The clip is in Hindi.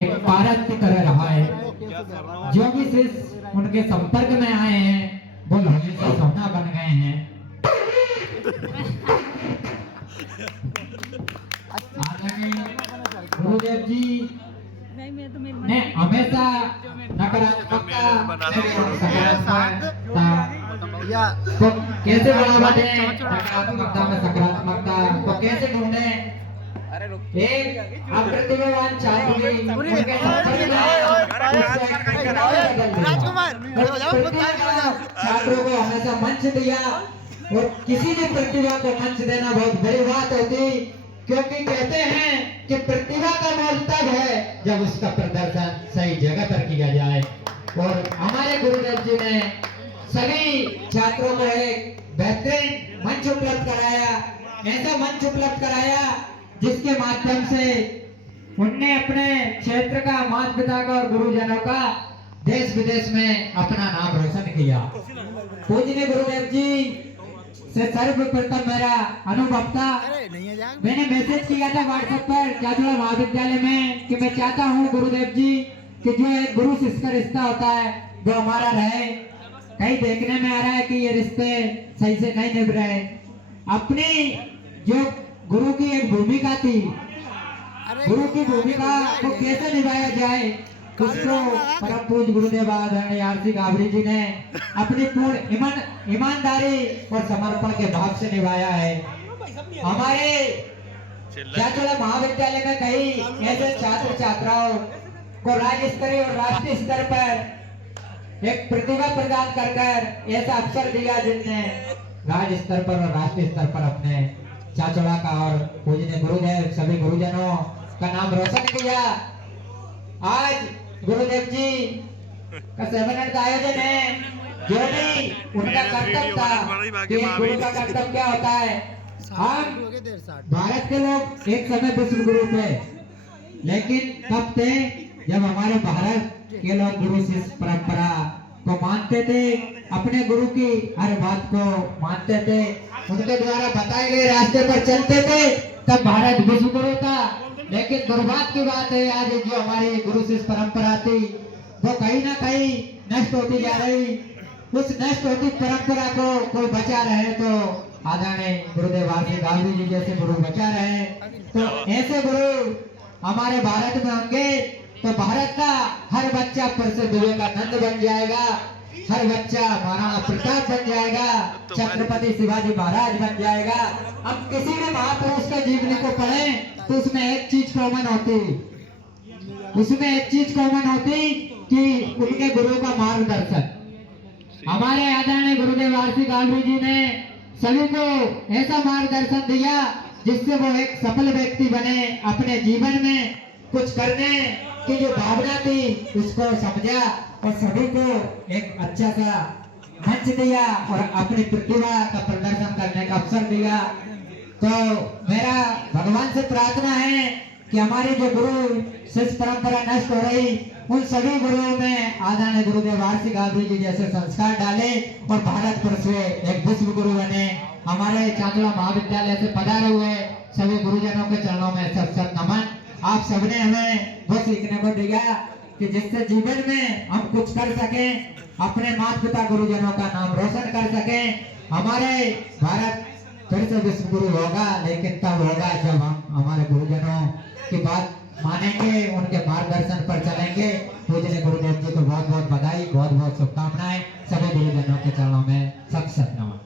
पारंग कर रहा है। जो भी शिष्य उनके संपर्क में आए हैं वो लोहे से सोना बन गए हैं। गुरुदेव जी ने हमेशा नकारात्मकता को कैसे बढ़ावा दें, नकारात्मकता में सकारात्मकता को कैसे ढूंढे। एक अप्रतिभावान छात्र छात्रों को हमेशा मंच दिया और किसी भी प्रतिभा को मंच देना बहुत बड़ी बात होती, क्योंकि कहते हैं कि प्रतिभा का मोल तब है जब उसका प्रदर्शन सही जगह पर किया जाए। और हमारे गुरुदेव जी ने सभी छात्रों को एक बेहतरीन मंच उपलब्ध कराया, ऐसा मंच उपलब्ध कराया जिसके माध्यम से उनने अपने क्षेत्र का, माता पिता का और गुरुजनों का देश विदेश में अपना नाम रोशन किया। पूजनीय गुरुदेव जी से सर्वप्रथम मेरा अनुभव था, मैंने मैसेज किया था व्हाट्सएप पर चाचड़ा महाविद्यालय में कि मैं चाहता हूं गुरुदेव जी कि जो एक गुरु शिष्य का रिश्ता होता है वो हमारा रहे। कहीं देखने में आ रहा है कि ये रिश्ते सही से नहीं निभ रहे। अपनी जो गुरु की एक भूमिका थी, गुरु की भूमिका को कैसे निभाया जाए उसको परम पूज्य गुरुदेव आदरणीय आरसी गावरी जी ने अपनी पूर्ण ईमानदारी और समर्पण के भाव से निभाया है। हमारे चाचड़ा महाविद्यालय में कई ऐसे छात्र छात्राओं को राज्य स्तरीय और राष्ट्रीय स्तर पर एक प्रतिभा प्रदान कर ऐसा अवसर दिया जिनने राज्य स्तर पर और राष्ट्रीय स्तर पर अपने चाचड़ा का और पूजनीय गुरुदेव सभी गुरुजनों का नाम रोशन किया। आज गुरुदेव जी का सेमिनार का आयोजन है, जो भी उनका कर्तव्य था कि गुरु का कर्तव्य क्या होता है। हम भारत के लोग एक समय विश्व गुरु थे, लेकिन कब थे जब हमारे भारत के लोग गुरु शिष्य परंपरा को मानते थे, अपने गुरु की हर बात को मानते थे, उनके द्वारा बताए गए रास्ते पर चलते थे, तब भारत विश्व गुरु था। लेकिन दुर्भाग्य की बात है आज जो हमारी गुरु शिष्य परंपरा थी वो कहीं ना कहीं नष्ट होती जा रही। उस नष्ट होती परंपरा को कोई बचा रहे तो आदरणीय गुरुदेव आरसी गावरी जी जैसे गुरु बचा रहे। तो ऐसे गुरु हमारे भारत में होंगे तो भारत का हर बच्चा प्रसिद्ध विवेकानंद बन जाएगा, हर बच्चा महाराणा प्रताप बन जाएगा, छत्रपति शिवाजी महाराज बन जाएगा। हम किसी भी महापुरुष के जीवनी को पढ़ें तो उसमें एक चीज कॉमन होती, उसमें एक चीज कॉमन होती कि उनके गुरु का मार्गदर्शन। हमारे आदरणीय गुरुदेव आरसी गावरी जी ने सभी को ऐसा मार्गदर्शन दिया जिससे वो एक सफल व्यक्ति बने, अपने जीवन में कुछ करने की जो भावना थी उसको समझा और सभी को एक अच्छा सा मंच दिया और अपनी प्रतिभा का प्रदर्शन करने का अवसर दिया। तो मेरा भगवान से प्रार्थना है कि हमारी जो गुरु शिष्य परंपरा नष्ट हो रही उन सभी गुरुओं में आदरणीय गुरुदेव आरसी गावरी जी जैसे संस्कार डाले और भारत पर से एक विश्व गुरु बने। हमारे चाचड़ा महाविद्यालय से पधारे हुए सभी गुरुजनों के चरणों में सत सत नमन। आप सबने हमें वो सीखने को दिया कि जिससे जीवन में हम कुछ कर सके, अपने माता पिता गुरुजनों का नाम रोशन कर सके। हमारे भारत फिर से विश्व गुरु होगा, लेकिन तब होगा जब हम हमारे गुरुजनों की बात मानेंगे, उनके मार्गदर्शन पर चलेंगे। पूजनीय गुरुदेव जी को बहुत बहुत बधाई, बहुत बहुत शुभकामनाएं। सभी गुरुजनों के चरणों में सत सत नमन।